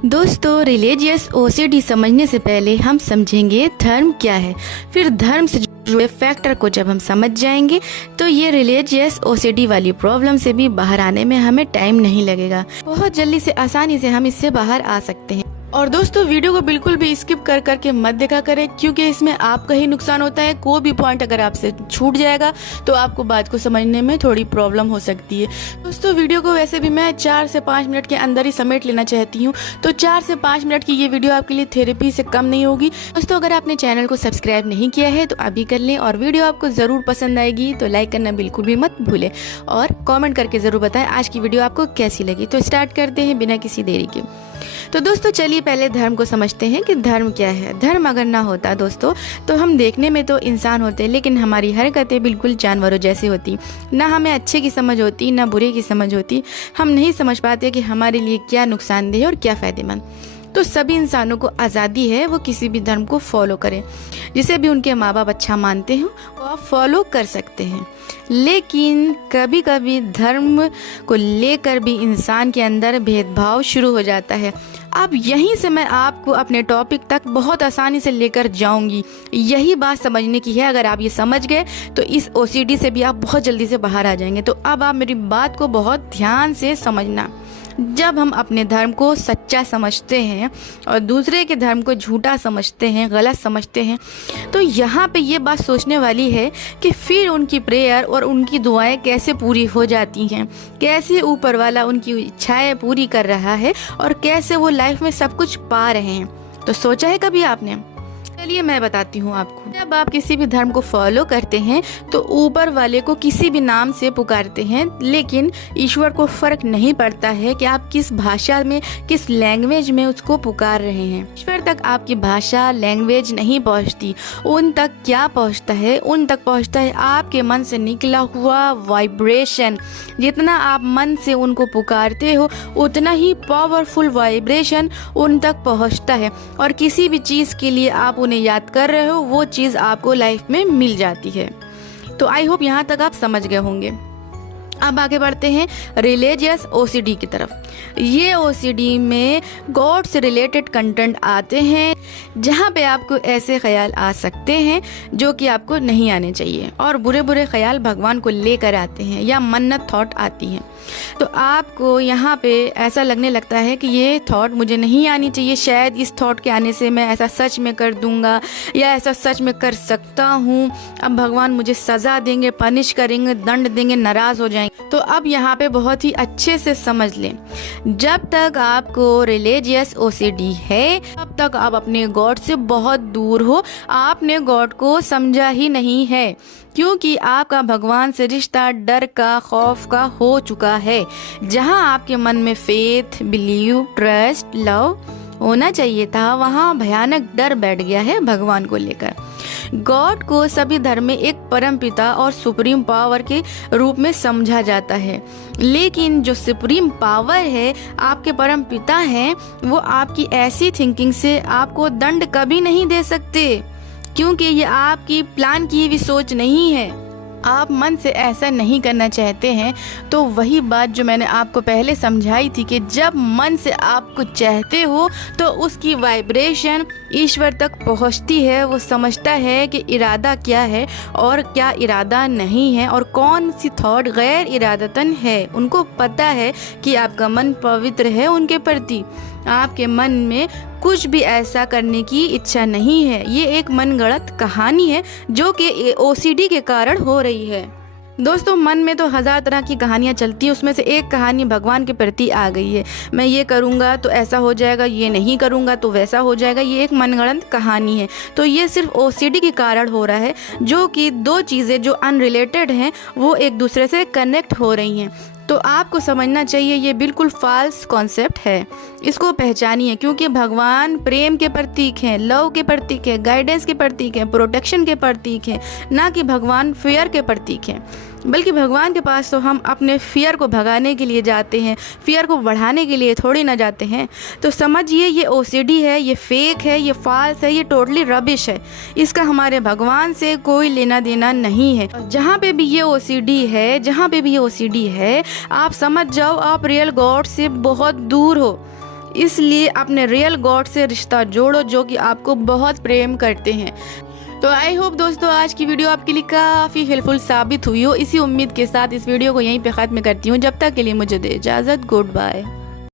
दोस्तों, religious OCD समझने से पहले हम समझेंगे धर्म क्या है। फिर धर्म से जुड़े फैक्टर को जब हम समझ जाएंगे तो ये रिलीजियस ओसीडी वाली प्रॉब्लम से भी बाहर आने में हमें टाइम नहीं लगेगा। बहुत जल्दी से आसानी से हम इससे बाहर आ सकते हैं। और दोस्तों, वीडियो को बिल्कुल भी स्किप कर करके मत देखा करें, क्योंकि इसमें आपका ही नुकसान होता है। कोई भी पॉइंट अगर आपसे छूट जाएगा तो आपको बात को समझने में थोड़ी प्रॉब्लम हो सकती है। दोस्तों, वीडियो को वैसे भी मैं 4 से 5 मिनट के अंदर ही समेट लेना चाहती हूँ, तो 4 से 5 मिनट की ये वीडियो आपके लिए थेरेपी से कम नहीं होगी। दोस्तों, अगर आपने चैनल को सब्सक्राइब नहीं किया है तो अभी कर लें, और वीडियो आपको ज़रूर पसंद आएगी तो लाइक करना बिल्कुल भी मत भूलें, और कॉमेंट करके ज़रूर बताएं आज की वीडियो आपको कैसी लगी। तो स्टार्ट करते हैं बिना किसी देरी के। तो दोस्तों, चलिए पहले धर्म को समझते हैं कि धर्म क्या है। धर्म अगर ना होता दोस्तों तो हम देखने में तो इंसान होते, लेकिन हमारी हरकतें बिल्कुल जानवरों जैसी होती। ना हमें अच्छे की समझ होती, ना बुरे की समझ होती। हम नहीं समझ पाते कि हमारे लिए क्या नुकसानदेह और क्या फ़ायदेमंद। तो सभी इंसानों को आज़ादी है वो किसी भी धर्म को फॉलो करें। जिसे भी उनके माँ बाप अच्छा मानते हैं वो आप फॉलो कर सकते हैं। लेकिन कभी कभी धर्म को लेकर भी इंसान के अंदर भेदभाव शुरू हो जाता है। अब यहीं से मैं आपको अपने टॉपिक तक बहुत आसानी से लेकर जाऊंगी। यही बात समझने की है। अगर आप ये समझ गए तो इस ओसीडी से भी आप बहुत जल्दी से बाहर आ जाएंगे। तो अब आप मेरी बात को बहुत ध्यान से समझना। जब हम अपने धर्म को सच्चा समझते हैं और दूसरे के धर्म को झूठा समझते हैं, गलत समझते हैं, तो यहाँ पे ये बात सोचने वाली है कि फिर उनकी प्रेयर और उनकी दुआएं कैसे पूरी हो जाती हैं, कैसे ऊपर वाला उनकी इच्छाएं पूरी कर रहा है और कैसे वो लाइफ में सब कुछ पा रहे हैं। तो सोचा है कभी आपने? चलिए मैं बताती हूँ आपको। जब आप किसी भी धर्म को फॉलो करते हैं तो ऊपर वाले को किसी भी नाम से पुकारते हैं, लेकिन ईश्वर को फर्क नहीं पड़ता है कि आप किस भाषा में, किस लैंग्वेज में उसको पुकार रहे हैं। ईश्वर तक आपकी भाषा, लैंग्वेज नहीं पहुँचती। उन तक क्या पहुँचता है? उन तक पहुँचता है आपके मन से निकला हुआ वाइब्रेशन। जितना आप मन से उनको पुकारते हो उतना ही पावरफुल वाइब्रेशन उन तक पहुँचता है, और किसी भी चीज़ के लिए आप उन्हें याद कर रहे हो वो चीज़ आपको लाइफ में मिल जाती है। तो आई होप यहाँ तक आप समझ गए होंगे। अब आगे बढ़ते हैं रिलीजियस ओसीडी की तरफ। ये ओसीडी में गॉड से रिलेटेड कंटेंट आते हैं, जहाँ पे आपको ऐसे ख्याल आ सकते हैं जो कि आपको नहीं आने चाहिए, और बुरे बुरे ख्याल भगवान को लेकर आते हैं, या मन्नत थॉट आती हैं। तो आपको यहाँ पे ऐसा लगने लगता है कि ये थॉट मुझे नहीं आनी चाहिए, शायद इस थॉट के आने से मैं ऐसा सच में कर दूंगा, या ऐसा सच में कर सकता हूँ। अब भगवान मुझे सज़ा देंगे, पनिश करेंगे, दंड देंगे, नाराज़ हो जाएंगे। तो अब यहाँ पे बहुत ही अच्छे से समझ लें, जब तक आपको रिलीजियस ओसीडी है तब तक आप अपने गॉड से बहुत दूर हो। आपने गॉड को समझा ही नहीं है, क्योंकि आपका भगवान से रिश्ता डर का, खौफ का हो चुका है। जहां आपके मन में फेथ, बिलीव, ट्रस्ट, लव होना चाहिए था, वहां भयानक डर बैठ गया है भगवान को लेकर। गॉड को सभी धर्म में एक परम पिता और सुप्रीम पावर के रूप में समझा जाता है, लेकिन जो सुप्रीम पावर है, आपके परम पिता हैं, वो आपकी ऐसी थिंकिंग से आपको दंड कभी नहीं दे सकते, क्योंकि ये आपकी प्लान की हुई सोच नहीं है। आप मन से ऐसा नहीं करना चाहते हैं। तो वही बात जो मैंने आपको पहले समझाई थी कि जब मन से आप कुछ चाहते हो तो उसकी वाइब्रेशन ईश्वर तक पहुंचती है। वो समझता है कि इरादा क्या है और क्या इरादा नहीं है, और कौन सी थॉट गैर इरादतन है। उनको पता है कि आपका मन पवित्र है उनके प्रति। आपके मन में कुछ भी ऐसा करने की इच्छा नहीं है। ये एक मनगढ़ंत कहानी है जो कि ओसीडी के कारण हो रही है। दोस्तों, मन में तो 1000 तरह की कहानियाँ चलती है, उसमें से एक कहानी भगवान के प्रति आ गई है। मैं ये करूँगा तो ऐसा हो जाएगा, ये नहीं करूँगा तो वैसा हो जाएगा। ये एक मनगढ़ंत कहानी है। तो ये सिर्फ ओसीडी के कारण हो रहा है, जो कि दो चीज़ें जो अनरिलेटेड हैं वो एक दूसरे से कनेक्ट हो रही हैं। तो आपको समझना चाहिए ये बिल्कुल फाल्स कॉन्सेप्ट है। इसको पहचानिए, क्योंकि भगवान प्रेम के प्रतीक हैं, लव के प्रतीक हैं, गाइडेंस के प्रतीक हैं, प्रोटेक्शन के प्रतीक हैं, ना कि भगवान फियर के प्रतीक हैं। बल्कि भगवान के पास तो हम अपने फियर को भगाने के लिए जाते हैं, फियर को बढ़ाने के लिए थोड़ी ना जाते हैं। तो समझिए ये ओसीडी है, ये फेक है, ये फॉल्स है, ये टोटली रबिश है। इसका हमारे भगवान से कोई लेना देना नहीं है। जहाँ पे भी ये ओसीडी है, जहाँ पे भी ये ओसीडी है, आप समझ जाओ आप रियल गॉड से बहुत दूर हो। इसलिए अपने रियल गॉड से रिश्ता जोड़ो जो कि आपको बहुत प्रेम करते हैं। तो आई होप दोस्तों आज की वीडियो आपके लिए काफ़ी हेल्पफुल साबित हुई हो। इसी उम्मीद के साथ इस वीडियो को यहीं पे ख़त्म करती हूँ। जब तक के लिए मुझे दे इजाज़त। Good bye.